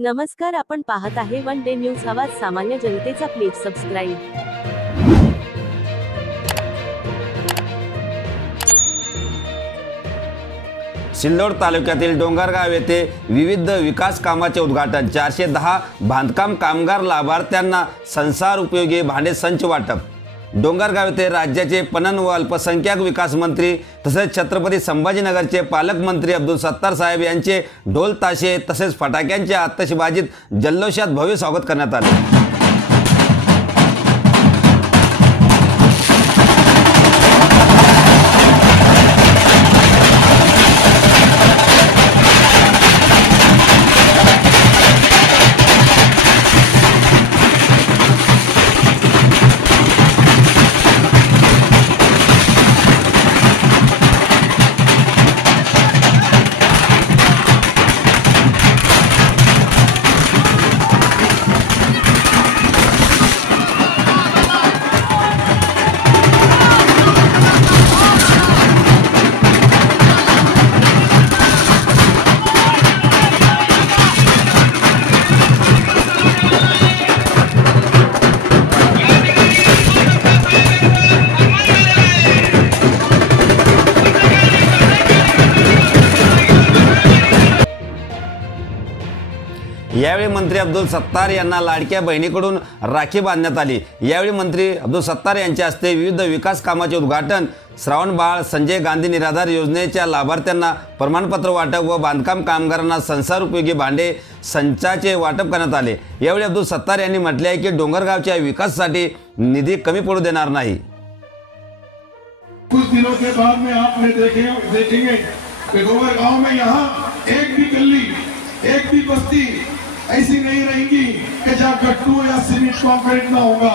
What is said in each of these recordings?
नमस्कार आपण पाहत आहे वन डे न्यूज आवाज सामान्य जनतेचा प्लीज सबस्क्राईब सिल्लोड तालुक्यातील डोंगरगाव येथे विविध विकास कामाचे उद्घाटन. चारशे दहा बांधकाम कामगार लाभार्थ्यांना संसार उपयोगी भांडे संच वाटप. डोंगरगाव येथे राज्याचे पणन व अल्पसंख्याक विकास मंत्री तसेच छत्रपती संभाजीनगरचे पालकमंत्री अब्दुल सत्तार साहेब यांचे ढोल ताशे तसेच फटाक्यांच्या आतषबाजीत जल्लोषात भव्य स्वागत करण्यात आले. यावेळी मंत्री अब्दुल सत्तार यांना लाडक्या बहिणीकडून राखी बांधण्यात आली. यावेळी मंत्री अब्दुल सत्तार यांच्या हस्ते विविध विकास कामाचे उद्घाटन श्रावण बाळ संजय गांधी निराधार योजनेच्या लाभार्थ्यांना प्रमाणपत्र वाटप व बांधकाम कामगारांना संसार उपयोगी भांडे संचाचे वाटप करण्यात आले. यावेळी अब्दुल सत्तार यांनी म्हटले आहे की डोंगरगावच्या विकासासाठी निधी कमी पडू देणार नाही. कुछ दिनों के बाद में आपने देखे देखेंगे कि डोंगर गांव में यहाँ एक भी गली एक भी बस्ती ऐसी नहीं रहेगी कि जहाँ गट्टू या सीमेंट कॉन्क्रीट ना होगा।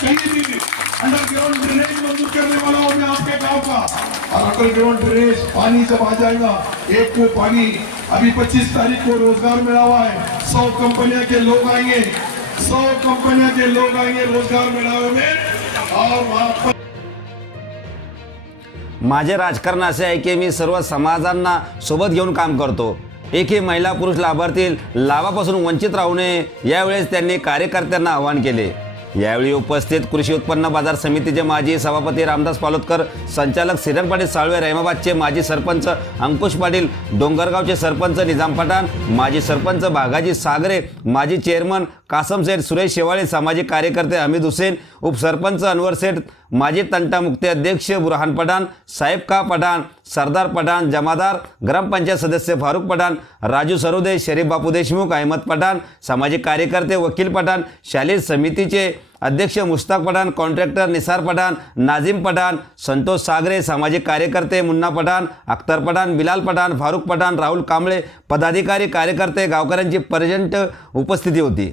कहीं भी अंडरग्राउंड ड्रेनेज मंजूर करने वाला हूँ मैं आपके गांव का। और अंडरग्राउंड ड्रेनेज पानी जब आ जाएगा एक को पानी अभी 25 तारीख को रोजगार मिला हुआ है। सौ कंपनियां के लोग आएंगे सौ कंपनियां के लोग आएंगे रोजगार मेळावे में। और वहां पर माझे राजकारण असे आहे की मी सर्व समाजांना सोबत घेऊन काम करतो. एकही महिला पुरुष लाभार्थी लाभापासून वंचित राहू नये यावेळेस त्यांनी कार्यकर्त्यांना आवाहन केले. यावेळी उपस्थित कृषी उत्पन्न बाजार समितीचे माजी सभापती रामदास पालोदकर संचालक सिरन पाटील साळवे रहिमाबादचे माजी सरपंच अंकुश पाटील डोंगरगावचे सरपंच निजाम पठाण माजी सरपंच बागाजी सागरे माजी चेअरमन कासम सेठ सुरेश शेवाळे सामाजिक कार्यकर्ते हमीद हुसेन उपसरपंच अनवर सेठ माजी तंटा मुक्ती अध्यक्ष बुरहान पठाण साहेब का पठाण सरदार पठाण जमादार ग्रामपंचायत सदस्य फारुख पठाण राजू सरोदे शरीफ बापू देशमुख अहमद पठाण सामाजिक कार्यकर्ते वकील पठाण शालेय समितीचे अध्यक्ष मुश्ताक पठाण कॉन्ट्रॅक्टर निसार पठाण नाझीम पठाण संतोष सागरे सामाजिक कार्यकर्ते मुन्ना पठाण अख्तर पठाण बिलाल पठाण फारुख पठाण राहुल कांबळे पदाधिकारी कार्यकर्ते गावकऱ्यांची पर्यंत उपस्थिती होती.